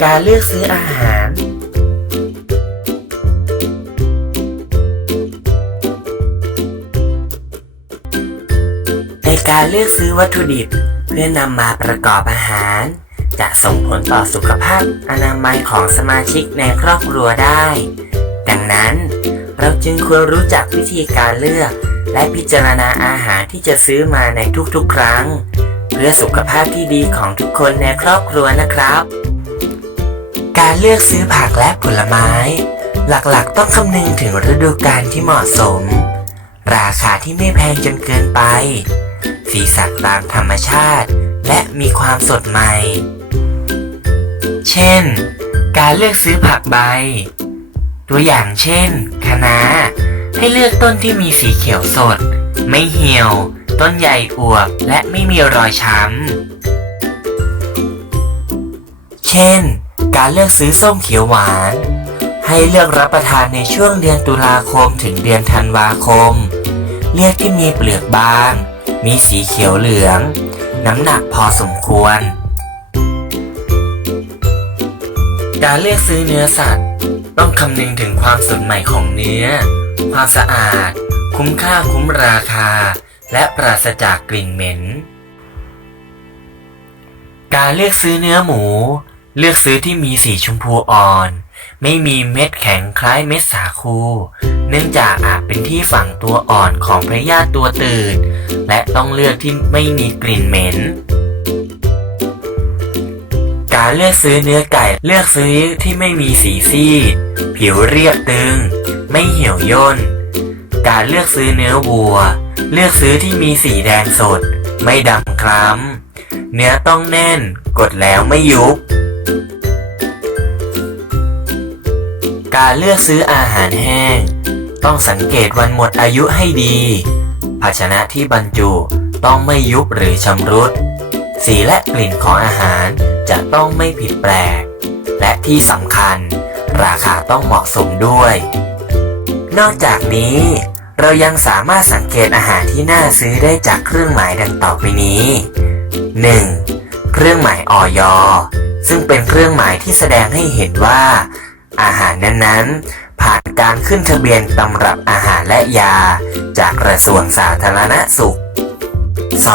กในการเลือกซื้ออาหาร ในการเลือกซื้อวัตถุดิบ เพื่อนำมาประกอบอาหาร จะส่งผลต่อสุขภาพอนามัยของสมาชิกในครอบครัวได้ ดังนั้น เราจึงควรรู้จักวิธีการเลือก และพิจารณาอาหารที่จะซื้อมาในทุกๆ ครั้ง เพื่อสุขภาพที่ดีของทุกคนในครอบครัวนะครับ การเลือกซื้อผักและผลไม้ หลักๆ ต้องคำนึงถึงฤดูกาลที่เหมาะสม ราคาที่ไม่แพงจนเกินไป สีสันตามธรรมชาติ และมีความสดใหม่ เช่น การเลือกซื้อผักใบ ตัวอย่างเช่นคะน้าให้เลือกต้นที่มีสีเขียวสด ไม่เหี่ยว ต้นใหญ่อวบและไม่มีรอยช้ำ เช่น การเลือกซื้อส้มเขียวหวาน ให้เลือกรับประทานในช่วงเดือนตุลาคมถึงเดือนธันวาคม เลือกที่มีเปลือกบาง มีสีเขียวเหลือง น้ำหนักพอสมควร การเลือกซื้อเนื้อสัตว์ ต้องคำนึงถึงความสดใหม่ของเนื้อ ความสะอาด คุ้มค่าคุ้มราคา และปราศจากกลิ่นเหม็น การเลือกซื้อเนื้อหมู เลือกซื้อที่มีสีชมพูอ่อน ไม่มีเม็ดแข็งคล้ายเม็ดสาคู เนื่องจากอาจเป็นที่ฝังตัวอ่อนของพระยาธิตัวตืดและต้องเลือกที่ไม่มีกลิ่นเหม็น การเลือกซื้อเนื้อไก่เลือกซื้อที่ไม่มีสีซีดผิวเรียบตึง ไม่เหี่ยวย่น การเลือกซื้อเนื้อวัว เลือกซื้อที่มีสีแดงสด ไม่ดำคล้ำเนื้อต้องแน่น กดแล้วไม่ยุบ การเลือกซื้ออาหารแห้ง ต้องสังเกตวันหมดอายุให้ดี ภาชนะที่บรรจุต้องไม่ยุบหรือชำรุด สีและกลิ่นของอาหารจะต้องไม่ผิดแปลก และที่สำคัญ ราคาต้องเหมาะสมด้วย นอกจากนี้ เรายังสามารถสังเกตอาหารที่น่าซื้อได้จากเครื่องหมายดังต่อไปนี้ 1. เครื่องหมายออยซึ่งเป็นเครื่องหมายที่แสดงให้เห็นว่า อาหารนั้นๆ ผ่านการขึ้นทะเบียนตำรับอาหารและยา จากกระทรวงสาธารณสุข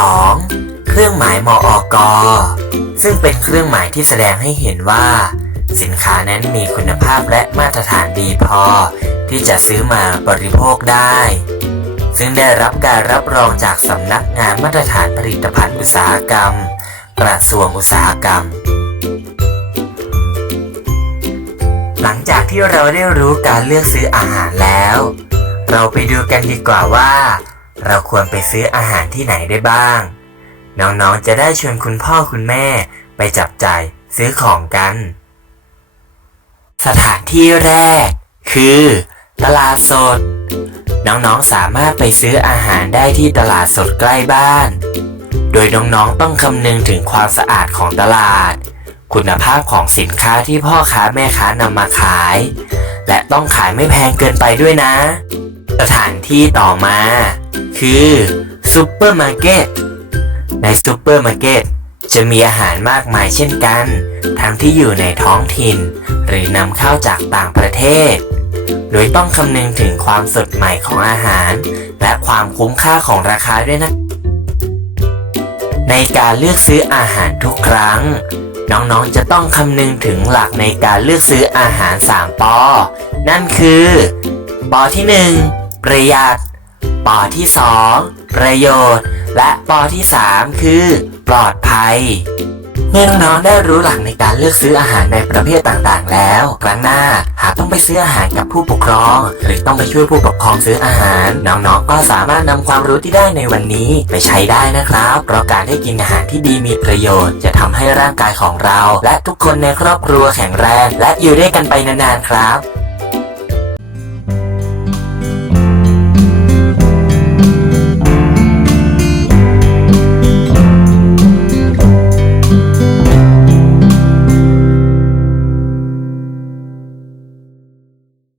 2. เครื่องหมายมออกซึ่งเป็นเครื่องหมายที่แสดงให้เห็นว่า สินค้านั้นมีคุณภาพและมาตรฐานดีพอ ที่จะซื้อมาบริโภคได้ ซึ่งได้รับการรับรองจากสำนักงานมาตรฐานผลิตภัณฑ์อุตสาหกรรม กระทรวงอุตสาหกรรม ที่เราได้รู้การเลือกซื้ออาหารแล้ว เราไปดูกันดีกว่าว่า เราควรไปซื้ออาหารที่ไหนได้บ้าง น้องๆจะได้ชวนคุณพ่อคุณแม่ไปจับจ่ายซื้อของกัน สถานที่แรก คือ ตลาดสด น้องๆสามารถไปซื้ออาหารได้ที่ตลาดสดใกล้บ้าน โดยน้องๆต้องคำนึงถึงความสะอาดของตลาด คุณภาพของสินค้าที่พ่อค้าแม่ค้านำมาขาย และต้องขายไม่แพงเกินไปด้วยนะ สถานที่ต่อมา คือซูเปอร์มาร์เก็ตในซูเปอร์มาร์เก็ตจะมีอาหารมากมายเช่นกัน ทั้งที่อยู่ในท้องถิ่น หรือนำเข้าจากต่างประเทศ โดยต้องคำนึงถึงความสดใหม่ของอาหาร และความคุ้มค่าของราคาด้วยนะ ในการเลือกซื้ออาหารทุกครั้ง น้องๆจะต้องคำนึงถึงหลักในการเลือกซื้ออาหาร 3ปอนั่นคือปอที่ 1 ประหยัดปอที่ 2 ประโยชน์ และปอที่ 3 คือ ปลอดภัย เมื่อน้องๆได้รู้หลักในการเลือกซื้ออาหารในประเภทต่างๆ แล้ว ครั้งหน้าหากต้องไปซื้ออาหารกับผู้ปกครอง หรือต้องไปช่วยผู้ปกครองซื้ออาหาร น้องๆ ก็สามารถนำความรู้ที่ได้ในวันนี้ไปใช้ได้นะครับ เพราะการได้กินอาหารที่ดีมีประโยชน์ จะทำให้ร่างกายของเรา และทุกคนในครอบครัวแข็งแรง และอยู่ด้วยกันไปนานๆครับ